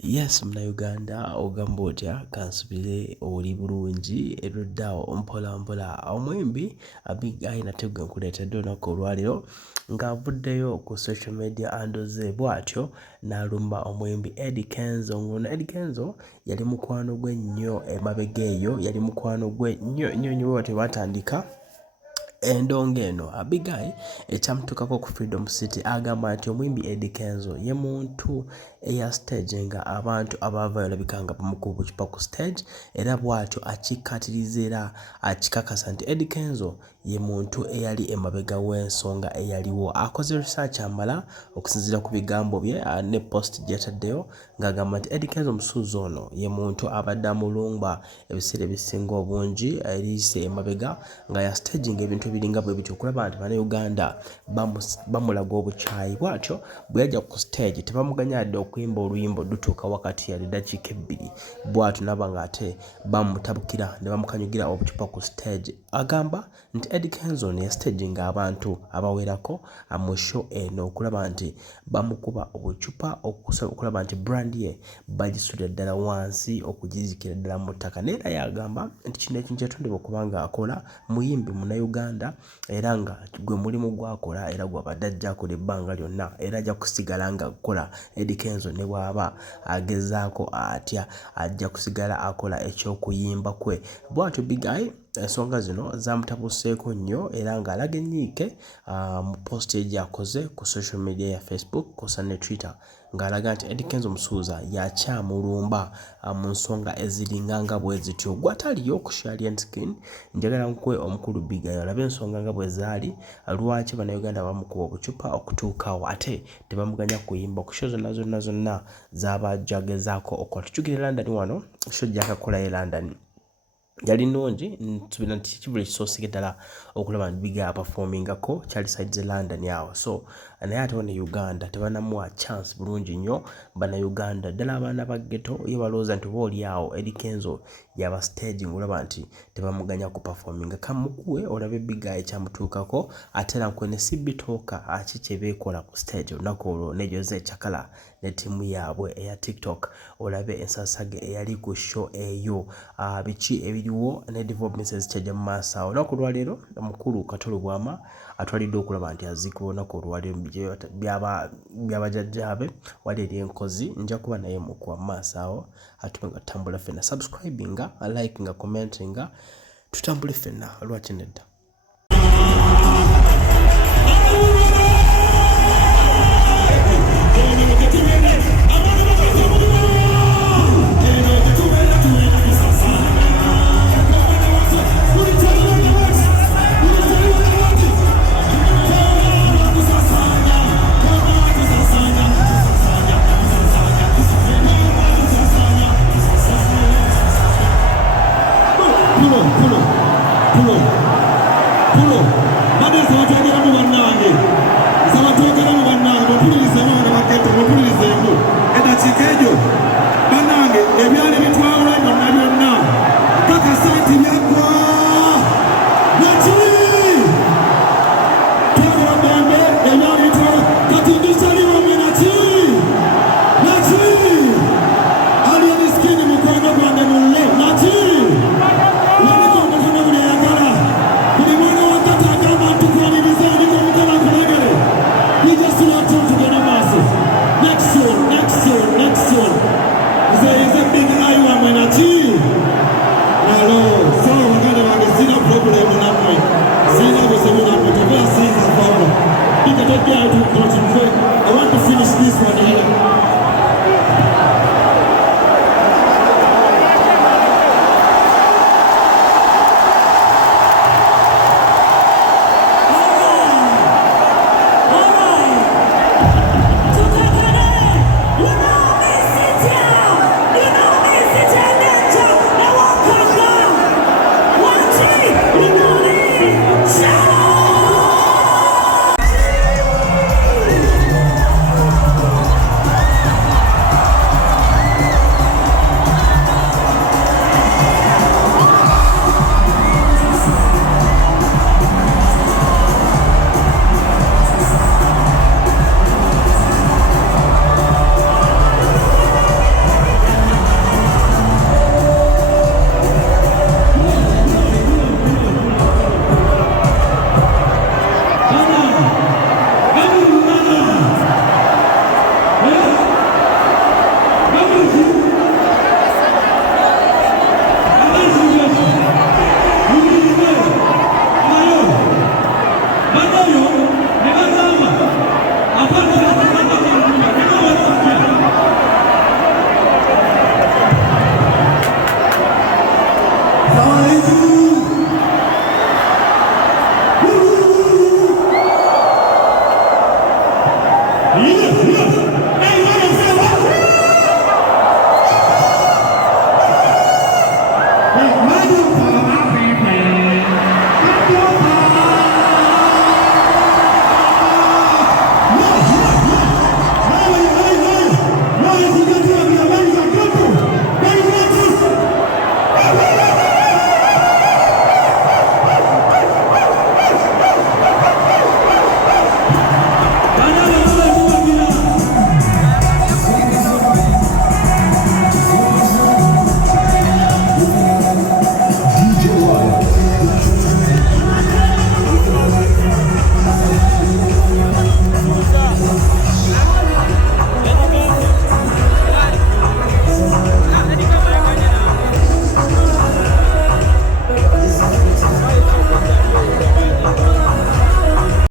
Yes, Uganda ogamba otya kansubire oli bulungi eruddawo mpola mpola omwimbi Abigail nategwe nkuleetedde olunaku olwaliro ng'avuddeyo ku social media handles bw'atyo n'alumba omwimbi Kenzo. Ngono Kenzo yali mukwano gwe nnyo emabega eyo, yali mukwano gwe nnyo bwe batandika endongo eno. Abigail ekyamutukako ku Freedom City agamba nti omwimbi Kenzo ye muntu eya stage nga abantu abava yalabika nga bamukuba obucupa ku stage era bw'atyo akikkaatiriza era akikakasa nti Kenzo ye muntu eyali emabega w'ensonga eyaliwo. Akoze research amala okusinziira ku bigambo bye ne post gy'ataddeyo ng'agamba nti Kenzo omusuuzi ono ye muntu abadde amulumba ebiseera ebisinga obungi eriise emabega nga ya staging ebintu ebiringa bwe bityo okulaba nti Bannayuganda bamulaga obukyayi. Bw'atyo bwe yajja ku stage tebamuganyadde okuyimba oluyimba dutuuka wakati yali ddakiika 2 bw'atyo naba ng'ate bamutabukira ne bamukanyugira obucupa ku stage. Agamba nti Kenzo ne staginga abantu abawerako mu show eno okulaba nti bamukuba obucupa okulaba nti brand ye bagisula ddala wansi okugizikira ddala mu ttaka. Naye era yagamba nti kino ekintu kyatondebwa okubanga akola muyimbi Munnayuganda era nga gwe mulimu gwakola era gwabadde ajja akola ebbanga lyonna era ajja kusigala nga akola Kenzo ne bw'aba agezaako atya ajja kusigala akola eky'okuyimba kwe. Bw'atyo Abigail ensonga zino zamutabuseeko nnyo era ng'alaga ennyiike mu post gy'akoze ku social media ya Facebook kw'ossa ne Twitter ng'alaga nti Kenzo omusuuza yakyamulumba mu nsonga eziringa nga bwe zityo. Gw'ataliyo ku Shalian Skin njagala nkwe omukulu Abigail olabe ensonga nga bwe zaali lwaki Bannayuganda bamukuba obucupa okutuukawo ate tebamuganya kuyimba ku show zonna z'abajja agezaako okola. Tukyukire London wano show gy'akakola e London yali nnungi nsubira nti kibuli kisooseke ddala okulaba nti Abigail aperformingako kyali sides London awo. So naye ate wano Uganda tebanamuwa chance bulungi nnyo Bannayuganda ddala abaana ba ghetto ye balowooza nti oboolyawo Kenzo yaba staging olaba nti tebamuganya ku performinga. Kamukuwe olabe Abigail kyamutuukako ate era nkwe ne sibitooka aki kye beekola ku stage olunaku olwo ne Jose Chakala ne ttiimu yaabwe eya TikTok olabe ensasage eyali ku show eyo biki ebiriwo ne developments ezikyajja mu maaso awo. Olunaku olwaleero omukulu Katolo Bwama atwaliddwa okulaba nti aziikibwa olunaku olwaleero by'abajjajjaabe wali eri enkozi nja kuba naye mukuwa mu maaso awo atume nga tutambula ffenna subscribinga likinga commentinga tutambule ffenna lwaki nedda. Pull on.